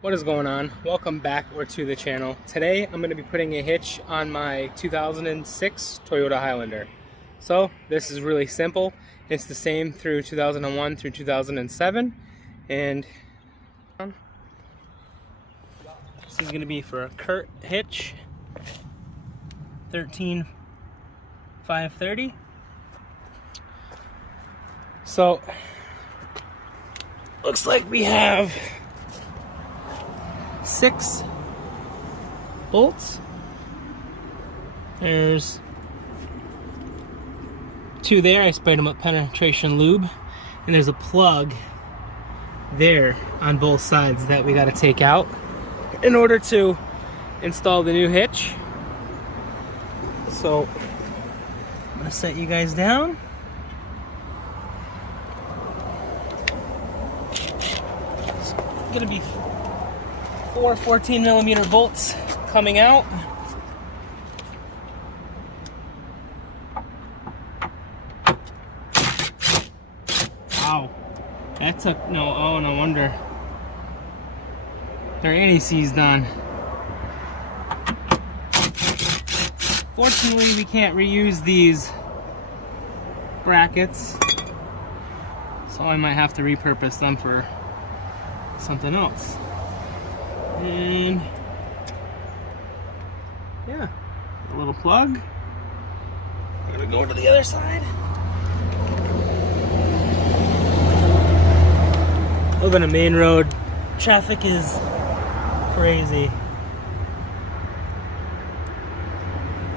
What is going on? Welcome back to the channel. Today I'm going to be putting a hitch on my 2006 Toyota Highlander. So this is really simple. It's the same through 2001 through 2007, and this is going to be for a Curt Hitch 13530. So looks like we have 6 bolts. There's 2 there. I sprayed them with penetration lube, and there's a plug there on both sides that we got to take out in order to install the new hitch. So I'm gonna set you guys down. It's gonna be 4 14mm bolts coming out. Wow, that took no wonder. Their anti-seized on. Fortunately, we can't reuse these brackets, so I might have to repurpose them for something else. And yeah, a little plug. We're gonna go to the other side. Living a main road, traffic is crazy,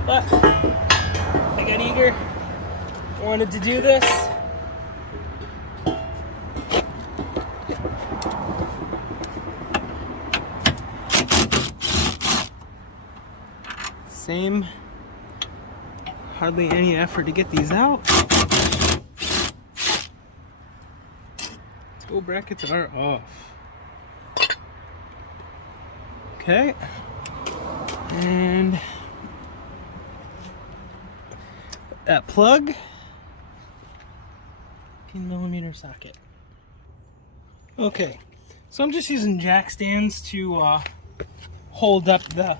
but I got eager, wanted to do this. Same, hardly any effort to get these out. Tow brackets are off. Okay, and that plug, 15mm socket. Okay, so I'm just using jack stands to hold up the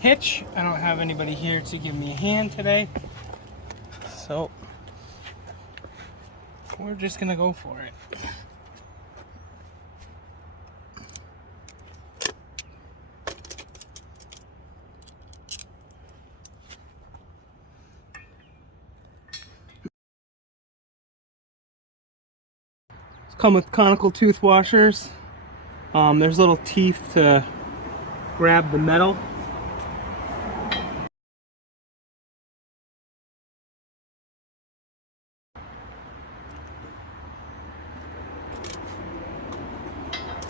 hitch. I don't have anybody here to give me a hand today, so we're just gonna go for it. It's come with conical tooth washers. There's little teeth to grab the metal.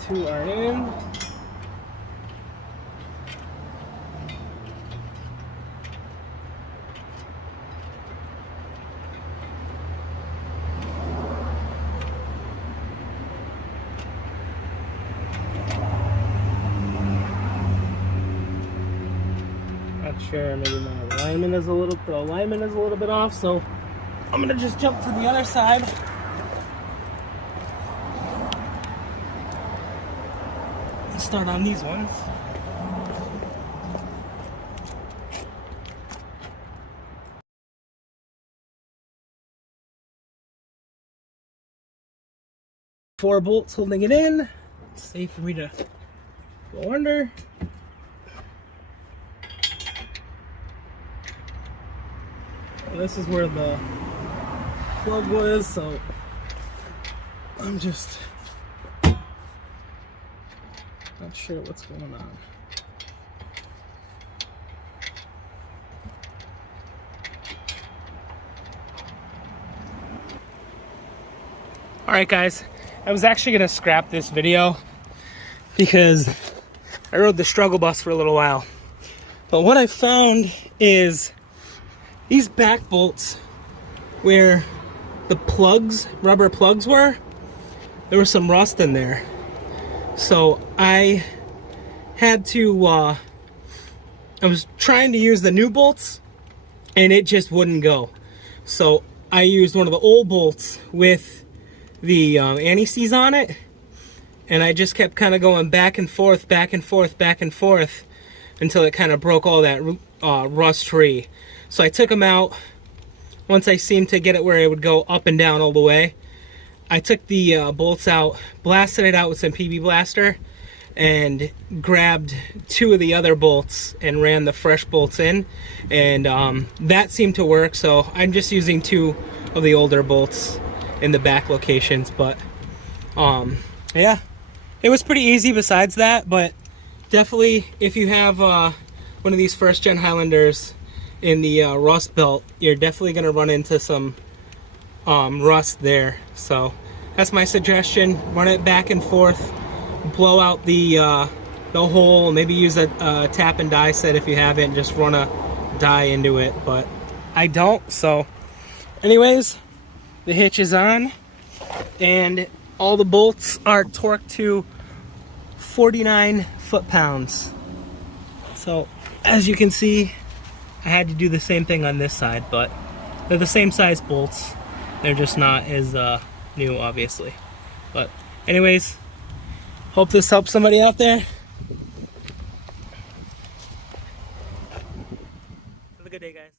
Two are in. Not sure, maybe my alignment is a little bit off, so I'm gonna just jump to the other side. Start on these ones. Four bolts holding it in. It's safe for me to go under. Well, this is where the plug was, so I'm just not sure what's going on. Alright guys, I was actually going to scrap this video because I rode the struggle bus for a little while. But what I found is these back bolts where the plugs, rubber plugs were, there was some rust in there. So I had to, I was trying to use the new bolts and it just wouldn't go. So I used one of the old bolts with the anti-seize on it, and I just kept kind of going back and forth, back and forth, back and forth until it kind of broke all that rust free. So I took them out. Once I seemed to get it where it would go up and down all the way, I took the bolts out, blasted it out with some PB Blaster, and grabbed 2 of the other bolts and ran the fresh bolts in, and that seemed to work. So I'm just using 2 of the older bolts in the back locations. But yeah, it was pretty easy besides that. But definitely, if you have one of these first gen Highlanders in the rust belt, you're definitely going to run into some rust there. So that's my suggestion. Run it back and forth, blow out the hole, maybe use a tap and die set if you haven't, just run a die into it, but I don't. So anyways, the hitch is on and all the bolts are torqued to 49 foot-pounds. So as you can see, I had to do the same thing on this side, but they're the same size bolts. They're just not as new, obviously. But anyways, hope this helps somebody out there. Have a good day, guys.